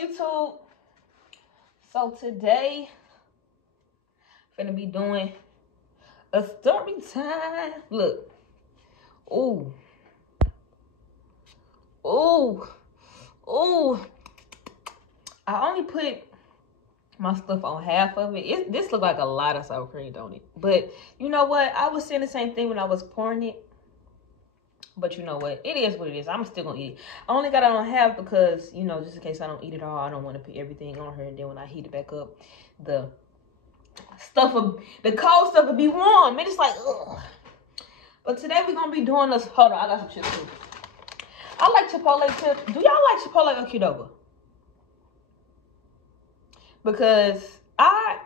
YouTube? So today, I'm finna be doing a story time. Look. Ooh. Ooh. Ooh. I only put my stuff on half of it. This look like a lot of sour cream, don't it? But you know what? I was saying the same thing when I was pouring it. But you know what? It is what it is. I'm still gonna eat it. I only got it on half because, you know, just in case I don't eat it all, I don't want to put everything on her. And then when I heat it back up, the cold stuff will be warm. And it's like, ugh. But today we're gonna be doing this. Hold on, I got some chips too. I like Chipotle chips. Do y'all like Chipotle or Qdoba? Because I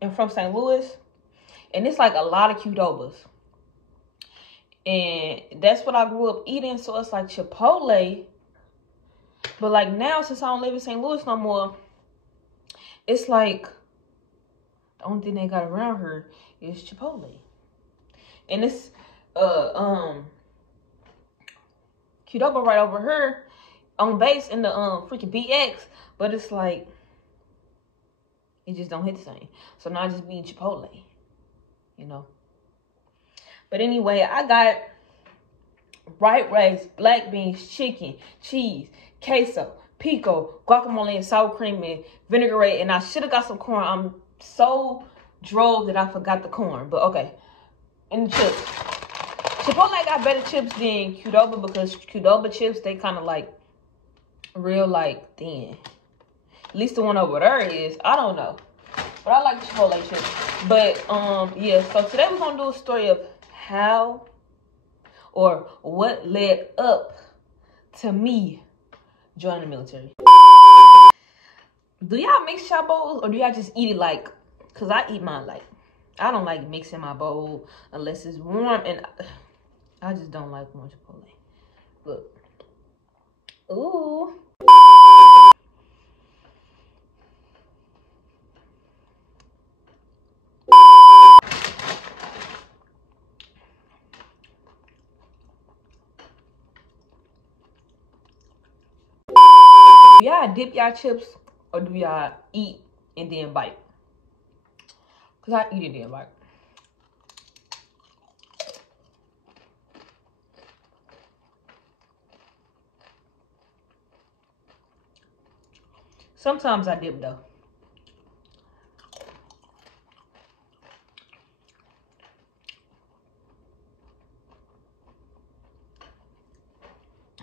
am from St. Louis, and it's like a lot of Qdobas. And that's what I grew up eating, so it's like Chipotle. But like now, since I don't live in St. Louis no more, it's like the only thing they got around here is Chipotle. And it's Qdoba right over here on base in the freaking BX, but it's like it just don't hit the same. So now I just be Chipotle, you know. But anyway, I got white rice, black beans, chicken, cheese, queso, pico, guacamole, and sour cream, and vinaigrette. And I should have got some corn. I'm so drove that I forgot the corn. But okay. And the chips. Chipotle got better chips than Qdoba because Qdoba chips, they kind of like real like thin. At least the one over there is. I don't know. But I like Chipotle chips. But yeah, so today we're gonna do a story of how or what led up to me joining the military. Do y'all mix your bowls or do y'all just eat it like, cause I eat mine like, I don't like mixing my bowl unless it's warm, and I just don't like warm Chipotle. Look. Ooh. Do y'all dip y'all chips or do y'all eat and then bite? Cause I eat it then bite. Sometimes I dip though.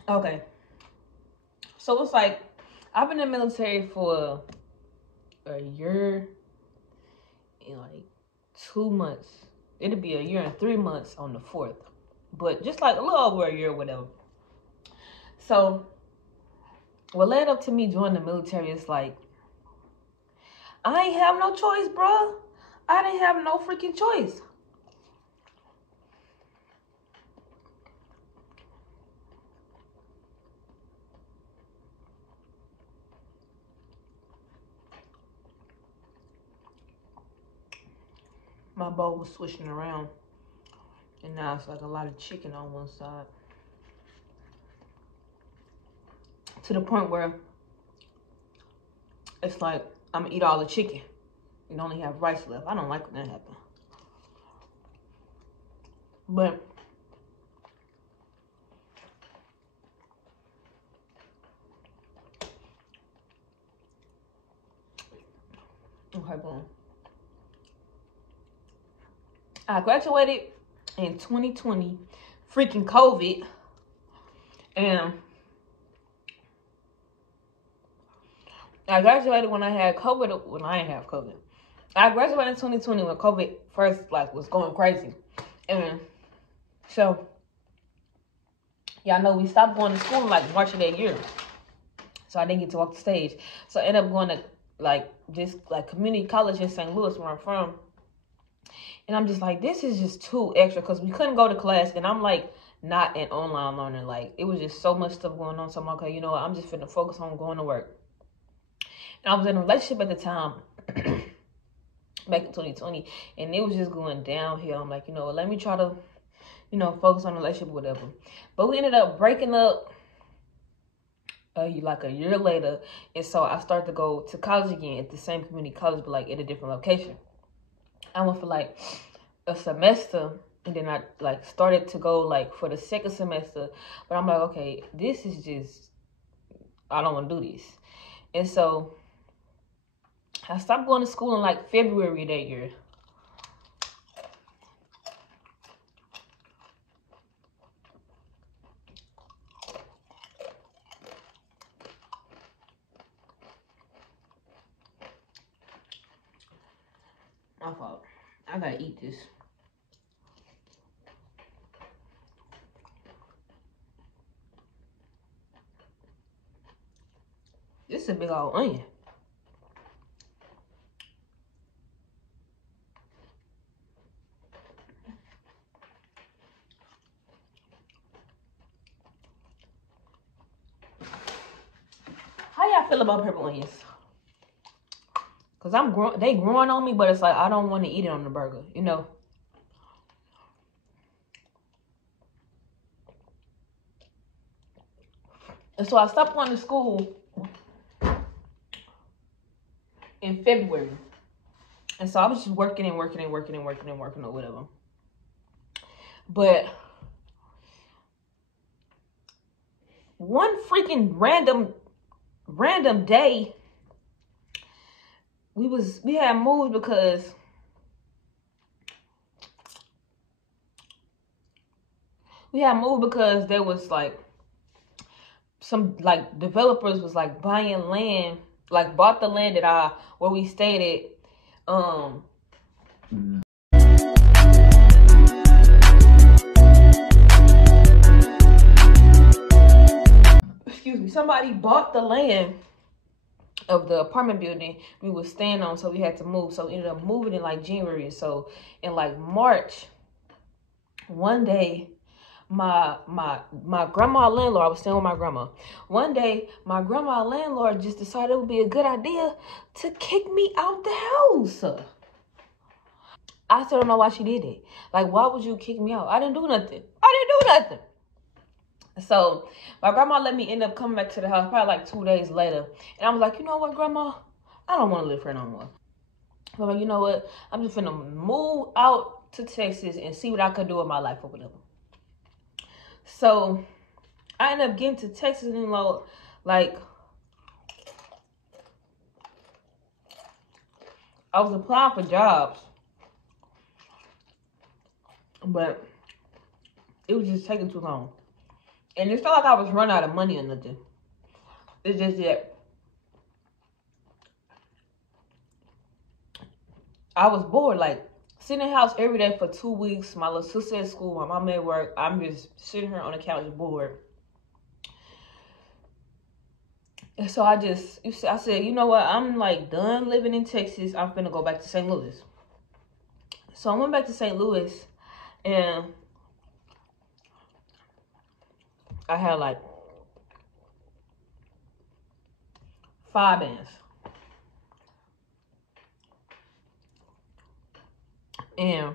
Okay. So it's like, I've been in the military for a year and like 2 months. It'll be a year and 3 months on the 4th. But just like a little over a year or whatever. So what led up to me joining the military is like, I ain't have no choice, bro. I didn't have no freaking choice. My bowl was swishing around. And now it's like a lot of chicken on one side. To the point where it's like, I'm gonna eat all the chicken and only have rice left. I don't like when that happens. But okay, boom. I graduated in 2020, freaking COVID, and I graduated when I had COVID. When I didn't have COVID, I graduated in 2020 when COVID first like was going crazy, and so y'all know we stopped going to school in like March of that year, so I didn't get to walk the stage. So I ended up going to like this like community college in St. Louis where I'm from. And I'm just like, this is just too extra because we couldn't go to class. And I'm like, not an online learner. Like, it was just so much stuff going on. So I'm like, okay, you know what? I'm just finna focus on going to work. And I was in a relationship at the time, back in 2020. And it was just going downhill. I'm like, you know what? Let me try to, you know, focus on the relationship or whatever. But we ended up breaking up like a year later. And so I started to go to college again at the same community college, but like at a different location. I went for like a semester, and then I like started to go like for the second semester. But I'm like, okay, this is just, I don't want to do this. And so I stopped going to school in like February that year. My fault. I gotta eat this. This is a big old onion. How y'all feel about purple onions? Cause they growing on me, but it's like I don't want to eat it on the burger, you know. And so I stopped going to school in February. And so I was just working or whatever. But one freaking random day, we had moved because there was like some like developers was like buying land, like bought the land that where we stayed at. Excuse me, somebody bought the land of the apartment building we were staying on, so we had to move. So we ended up moving in like January. So in like March, one day, my grandma landlord, I was staying with my grandma. One day, my grandma landlord just decided it would be a good idea to kick me out the house. I still don't know why she did it. Like, why would you kick me out? I didn't do nothing. So my grandma let me end up coming back to the house probably like 2 days later. And I was like, you know what, grandma? I don't want to live here no more. So I'm like, you know what? I'm just finna move out to Texas and see what I could do with my life or whatever. So I ended up getting to Texas and, you know, like, I was applying for jobs, but it was just taking too long. And it's not like I was running out of money or nothing. It's just that I was bored, like sitting in the house every day for 2 weeks. My little sister at school, my mom at work. I'm just sitting here on the couch bored. And so I said, you know what? I'm like done living in Texas. I'm finna go back to St. Louis. So I went back to St. Louis, and I had like 5 bands. And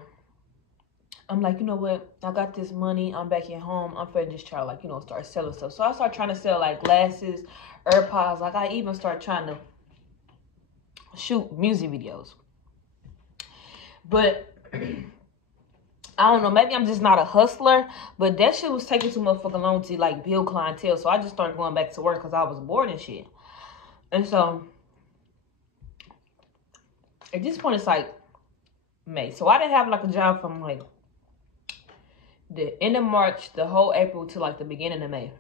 I'm like, you know what? I got this money. I'm back at home. I'm finna just try to, like, you know, start selling stuff. So I started trying to sell like glasses, AirPods. Like, I even started trying to shoot music videos. But I don't know, maybe I'm just not a hustler, but that shit was taking too motherfucking long to like build clientele. So I just started going back to work because I was bored and shit. And so at this point, it's like May. So I didn't have like a job from like the end of March, the whole April to like the beginning of May.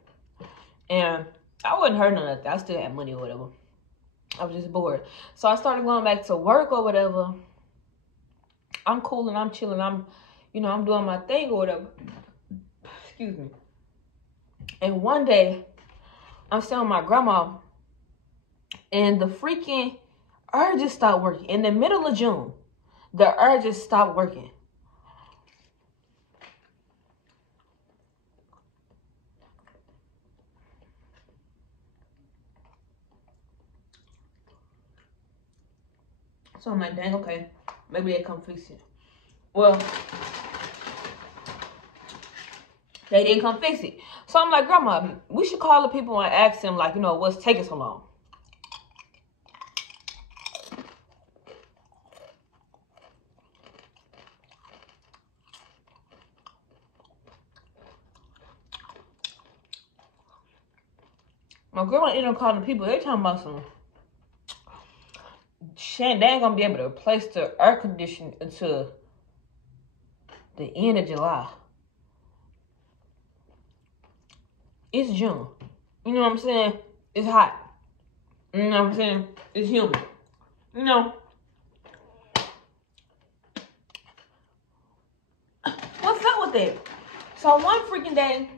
And I wasn't hurting or nothing. I still had money or whatever. I was just bored. So I started going back to work or whatever. I'm cool and I'm chilling. I'm doing my thing or whatever. Excuse me. And one day, I'm staying with my grandma, and the freaking air just stopped working. In the middle of June, the air just stopped working. So I'm like, dang, okay, maybe they come fix it. Well, They didn't come fix it. So I'm like, Grandma, we should call the people and ask them, like, you know, what's taking so long? My grandma ended up calling the people. They talking about some shit. They ain't gonna be able to replace the air conditioning until the end of July. It's June. You know what I'm saying? It's hot. You know what I'm saying? It's humid. You know? What's up with that? So one freaking day,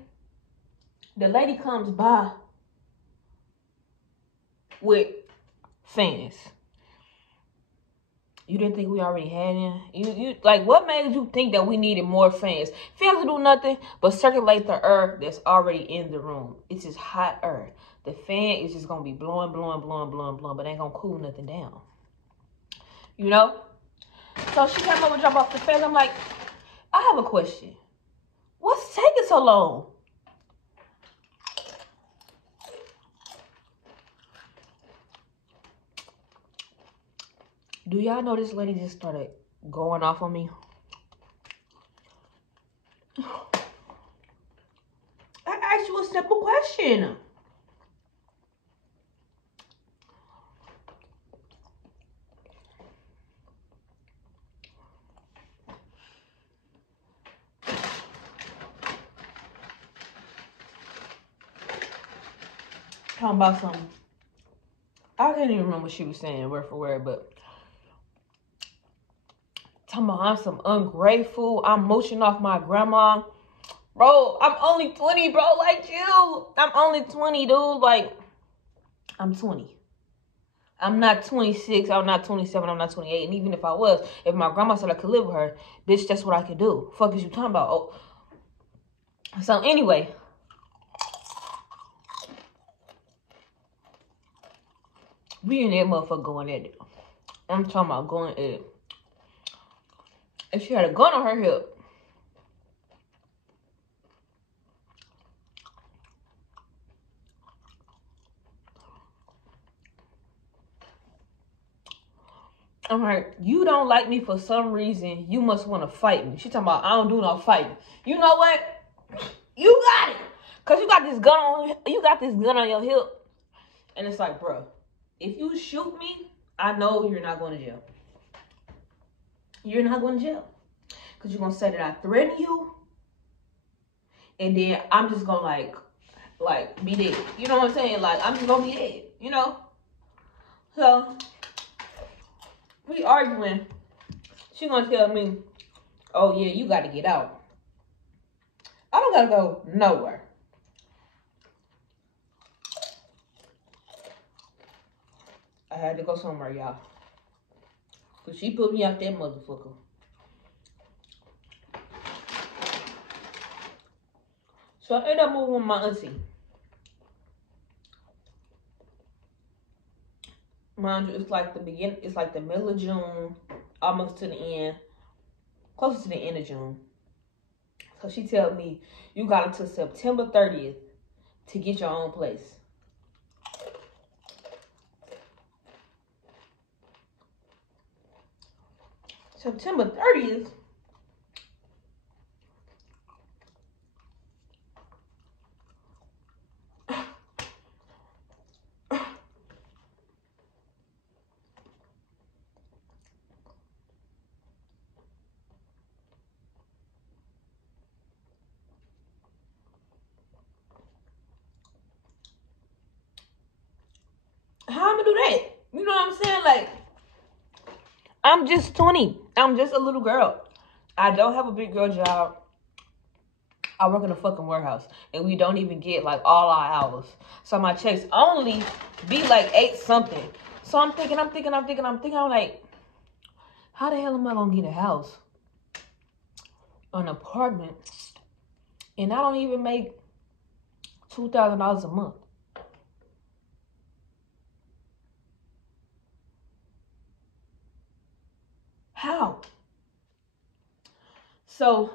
the lady comes by with fans. You didn't think we already had them? You like, what made you think that we needed more fans? Fans do nothing but circulate the air that's already in the room. It's just hot air. The fan is just gonna be blowing, but ain't gonna cool nothing down. You know? So she came over and dropped off the fans. I'm like, I have a question. What's taking so long? Do y'all know this lady just started going off on me? I asked you a simple question. Talking about something. I can't even remember what she was saying word for word, but talking about I'm some ungrateful. I'm mooching off my grandma. Bro, I'm only 20, bro, like you. I'm only 20, dude. Like, I'm 20. I'm not 26. I'm not 27. I'm not 28. And even if I was, if my grandma said I could live with her, bitch, that's what I could do. Fuck is you talking about? Oh. So anyway. We in that motherfucker going at it. I'm talking about going at it. And she had a gun on her hip. I'm like, you don't like me for some reason. You must want to fight me. She talking about, I don't do no fighting. You know what? You got it. Because you got this gun on your hip. And it's like, bro, if you shoot me, I know you're not going to jail. You're not going to jail. Because you're going to say that I threatened you. And then I'm just going to like, be dead. You know what I'm saying? Like, I'm just going to be dead. You know? So, we arguing. She going to tell me, oh, yeah, you got to get out. I don't got to go nowhere. I had to go somewhere, y'all. Because she put me out that motherfucker. So I ended up moving with my auntie. Mind you, it's like the beginning, it's like the middle of June, almost to the end, close to the end of June. So she tell me, you got until September 30th to get your own place. September 30th? How am I gonna do that? You know what I'm saying? Like, I'm just 20. I'm just a little girl. I don't have a big girl job. I work in a fucking warehouse. And we don't even get like all our hours. So my checks only be like 8 something. So I'm thinking, I'm like, how the hell am I gonna get a house? An apartment? And I don't even make $2,000 a month. How? So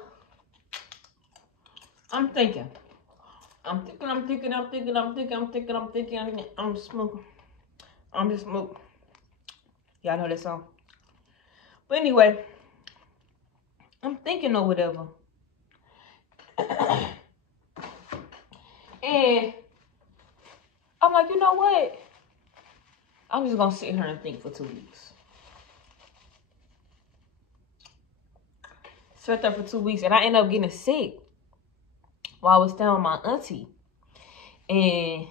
I'm thinking. I'm smoking. I'm just smoking. Y'all know that song. But anyway, I'm thinking or whatever. And I'm like, you know what? I'm just gonna sit here and think for 2 weeks. Sat there for 2 weeks, and I ended up getting sick while I was staying with my auntie. And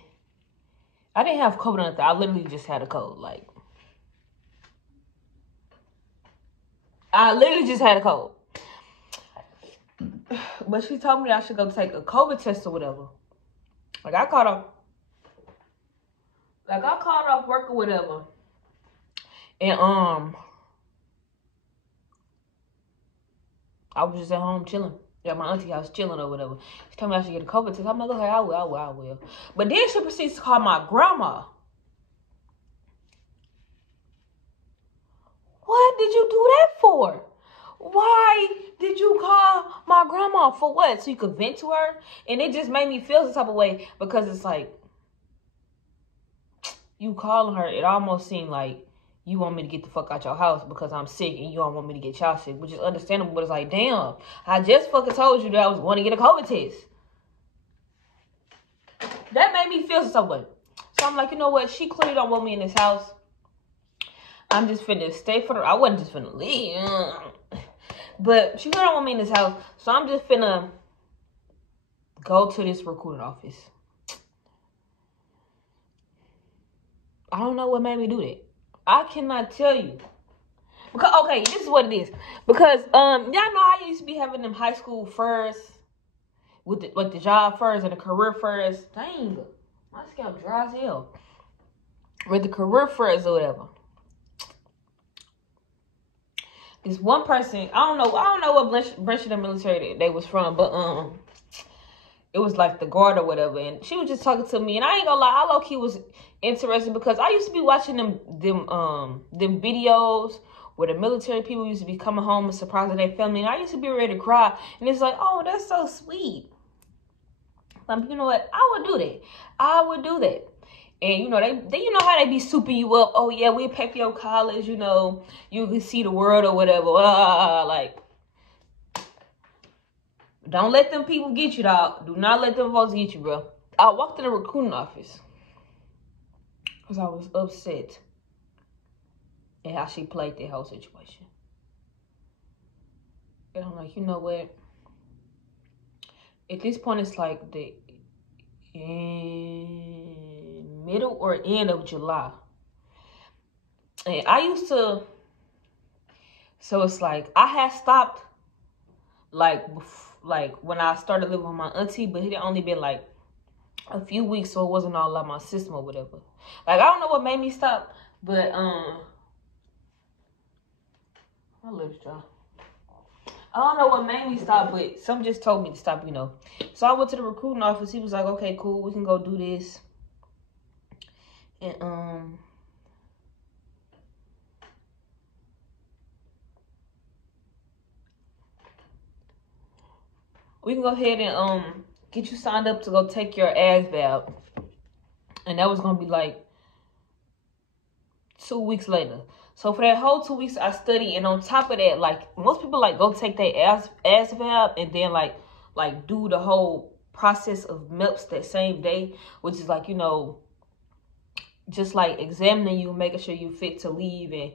I didn't have COVID or nothing. I literally just had a cold. Like, I literally just had a cold. But she told me that I should go take a COVID test or whatever. Like, I called off work or whatever. And I was just at home chilling. At my auntie house chilling or whatever. She told me I should get a COVID test. I'm like, okay, I will. But then she proceeds to call my grandma. What did you do that for? Why did you call my grandma? For what? So you could vent to her? And it just made me feel some type of way, because it's like, you calling her, it almost seemed like you want me to get the fuck out your house because I'm sick and you don't want me to get y'all sick, which is understandable, but it's like, damn, I just fucking told you that I was going to get a COVID test. That made me feel some type of way. So I'm like, you know what? She clearly don't want me in this house. I'm just finna stay for the... I wasn't just finna leave. But she don't want me in this house. So I'm just finna go to this recruiting office. I don't know what made me do that. I cannot tell you. Because, okay, this is what it is. Because, y'all know I used to be having them high school fairs. With the job fairs and the career fairs. Dang. My scalp dry as hell. With the career fairs or whatever. This one person, I don't know what branch of the military they was from, but it was like the guard or whatever, and she was just talking to me, and I ain't gonna lie, I low-key was interested, because I used to be watching them videos where the military people used to be coming home and surprising their family, and I used to be ready to cry, and it's like, oh, that's so sweet. You know what? I would do that. And, you know, they you know how they be souping you up. Oh, yeah, we'll pay for your college, you know. You can see the world or whatever. Like, don't let them people get you, dog. Do not let them folks get you, bro. I walked in the recruiting office because I was upset at how she played the whole situation. And I'm like, you know what? At this point, it's like the middle or end of July. And I used to, so it's like, I had stopped, like when I started living with my auntie, but it had only been like a few weeks, so it wasn't all like my system or whatever. Like, I don't know what made me stop, but, my lips dry. I don't know what made me stop, but something just told me to stop, you know. So I went to the recruiting office. He was like, okay, cool, we can go do this. And, we can go ahead and, get you signed up to go take your ASVAB. And that was going to be like 2 weeks later. So for that whole 2 weeks, I studied. And on top of that, like, most people, like, go take their ASVAB and then, like do the whole process of MEPS that same day. Which is, like, you know, just, like, examining you, making sure you fit to leave and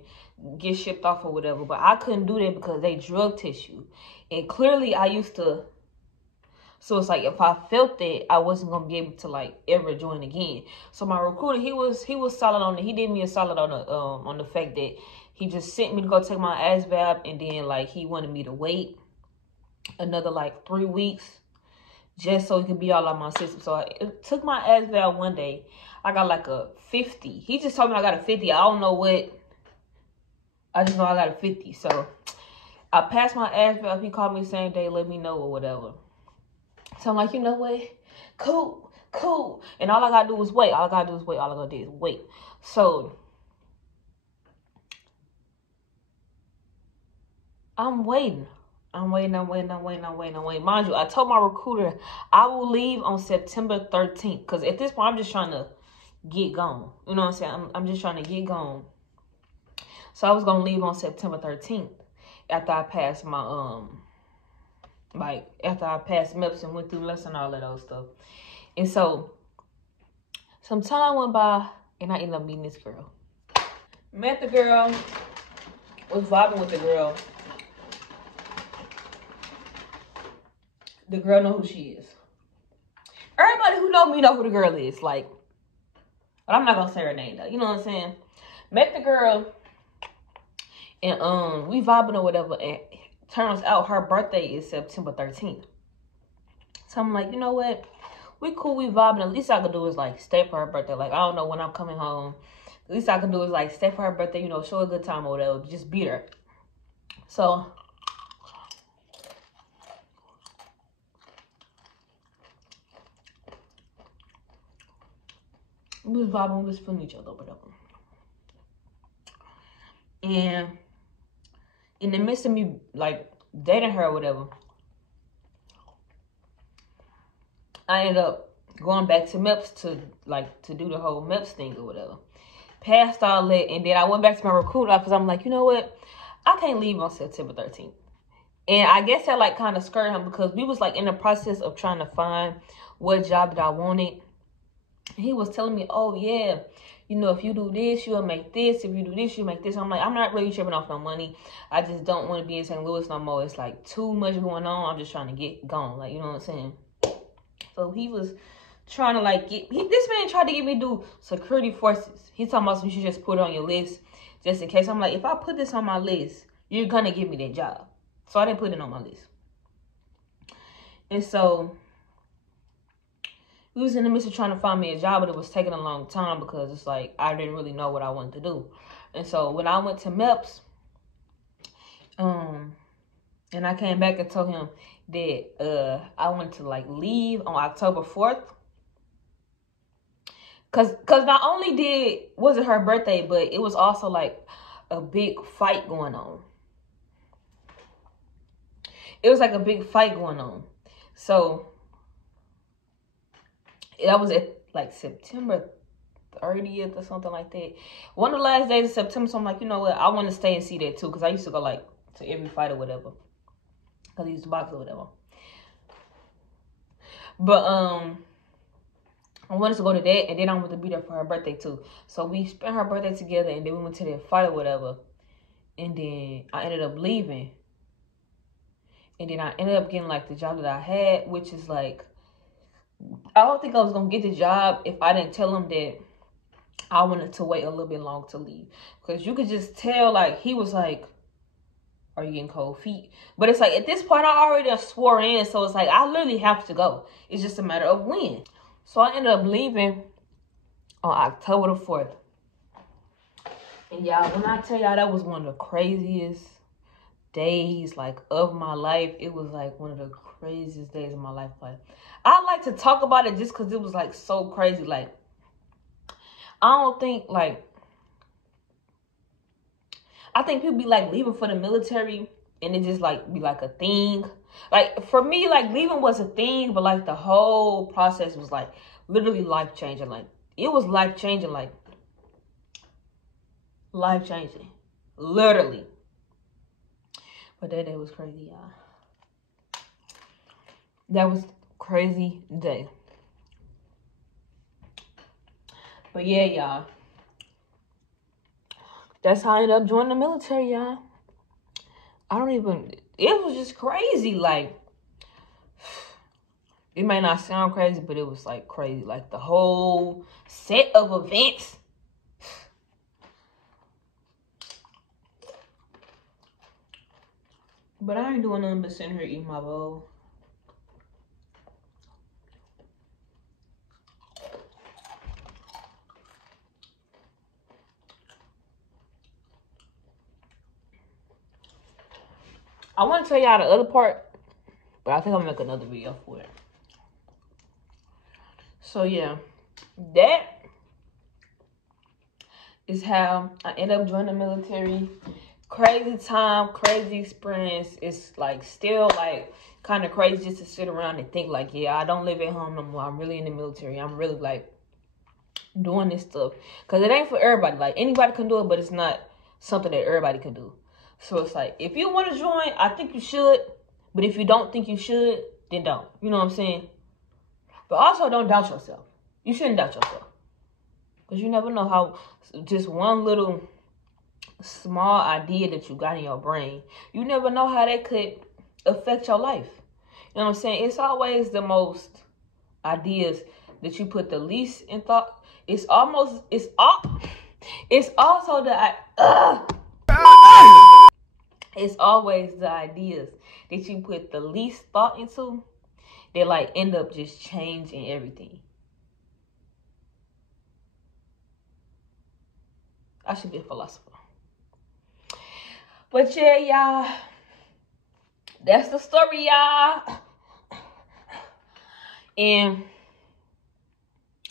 get shipped off or whatever. But I couldn't do that because they drug test you. And clearly, I used to... So it's like, if I felt that, I wasn't going to be able to, like, ever join again. So my recruiter, he was solid on it. He did me a solid on the fact that he just sent me to go take my ASVAB, and then, like, he wanted me to wait another, like, 3 weeks just so it could be all on my system. So I took my ASVAB one day. I got, like, a 50. He just told me I got a 50. I don't know what. I just know I got a 50. So I passed my ASVAB. He called me the same day, let me know or whatever. So I'm like, you know what? Cool. And all I gotta do is wait. All I gotta do is wait. So I'm waiting. I'm waiting. Mind you, I told my recruiter I will leave on September 13th. Because at this point, I'm just trying to get gone. You know what I'm saying? I'm just trying to get gone. So I was going to leave on September 13th. After I passed my, after I passed MEPS and went through lesson and all of those stuff. And so, some time went by, and I ended up meeting this girl. Met the girl, was vibing with the girl. The girl know who she is. Everybody who know me know who the girl is, like, but I'm not gonna say her name though. You know what I'm saying? Met the girl, and we vibing or whatever, and turns out her birthday is September 13th. So I'm like, you know what? We cool, we vibing. At least I could do is like stay for her birthday. Like, I don't know when I'm coming home. The least I can do is like stay for her birthday, you know, show a good time or whatever. Just be there. So we was vibing, we was feeling each other or whatever. And in the midst of me like dating her or whatever, I ended up going back to MEPS to do the whole MEPS thing or whatever. Passed all that, and then I went back to my recruiter office. I'm like, you know what? I can't leave on September 13th. And I guess that like kind of scared him because we was like in the process of trying to find what job that I wanted. He was telling me, oh yeah, you know, if you do this, you'll make this. If you do this, you make this. I'm like, I'm not really tripping off no money. I just don't want to be in St. Louis no more. It's like too much going on. I'm just trying to get gone. Like, you know what I'm saying? So he was trying to like this man tried to get me to do security forces. He talking about you should just put it on your list just in case. I'm like, if I put this on my list, you're gonna give me that job. So I didn't put it on my list. And so we was in the midst of trying to find me a job, but it was taking a long time because it's like I didn't really know what I wanted to do. And so when I went to MEPS, and I came back and told him that I wanted to like leave on October 4th. Cause not only was it her birthday, but it was also like a big fight going on. It was like a big fight going on. So that was at like September 30th or something like that. One of the last days of September, so I'm like, you know what? I want to stay and see that too. Because I used to go like to every fight or whatever. Because I used to box or whatever. But I wanted to go to that, and then I wanted to be there for her birthday too. So we spent her birthday together, and then we went to that fight or whatever. And then I ended up leaving. And then I ended up getting like the job that I had, which is like, I don't think I was going to get the job if I didn't tell him that I wanted to wait a little bit long to leave. Because you could just tell, like, he was like, are you getting cold feet? But it's like, at this point, I already swore in. So it's like, I literally have to go. It's just a matter of when. So I ended up leaving on October the 4th. And y'all, when I tell y'all that was one of the craziest days, like, of my life. It was like one of the craziest days of my life. Like, I like to talk about it just because it was like so crazy. Like, I don't think like, I think people be like leaving for the military and it just like be like a thing. Like for me, like leaving was a thing, but like the whole process was like literally life changing. Like it was life changing, like life changing, literally. But that day was crazy, y'all. That was crazy day. But yeah, y'all. That's how I ended up joining the military, y'all. It was just crazy. Like, it may not sound crazy, but it was like crazy. Like the whole set of events. But I ain't doing nothing but sitting here eating my bowl. I want to tell y'all the other part, but I think I'll make another video for it. So yeah, that is how I ended up joining the military. crazy time, crazy experience. It's like still like kind of crazy just to sit around and think like, yeah, I don't live at home no more. I'm really in the military. I'm really like doing this stuff. Because it ain't for everybody. Like anybody can do it, but it's not something that everybody can do. So it's like, if you want to join, I think you should. But if you don't think you should, then don't. You know what I'm saying? But also don't doubt yourself. You shouldn't doubt yourself. Because you never know how just one little small idea that you got in your brain, you never know how that could affect your life. You know what I'm saying? It's always the most ideas that you put the least in thought. It's also the it's always the ideas that you put the least thought into that like end up just changing everything. I should be a philosopher. But yeah, y'all, that's the story, y'all. And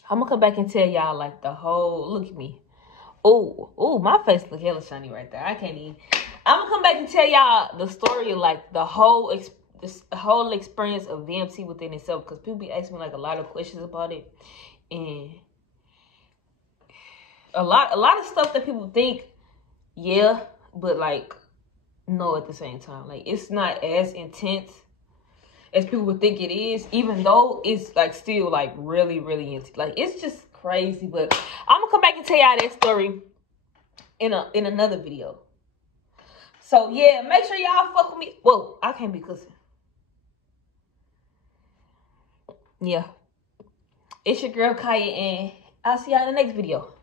I'm gonna come back and tell y'all like the whole, look at me. Oh, my face look hella shiny right there. I can't even. I'm gonna come back and tell y'all the story of like the whole experience of VMT within itself, because people be asking me like a lot of questions about it, and a lot of stuff that people think, yeah, but like no at the same time. Like it's not as intense as people would think it is, even though it's like still like really, really intense. Like it's just crazy. But I'm gonna come back and tell y'all that story in another video. So yeah, make sure y'all fuck with me. Whoa, I can't be cussing. Yeah. It's your girl Kaya, and I'll see y'all in the next video.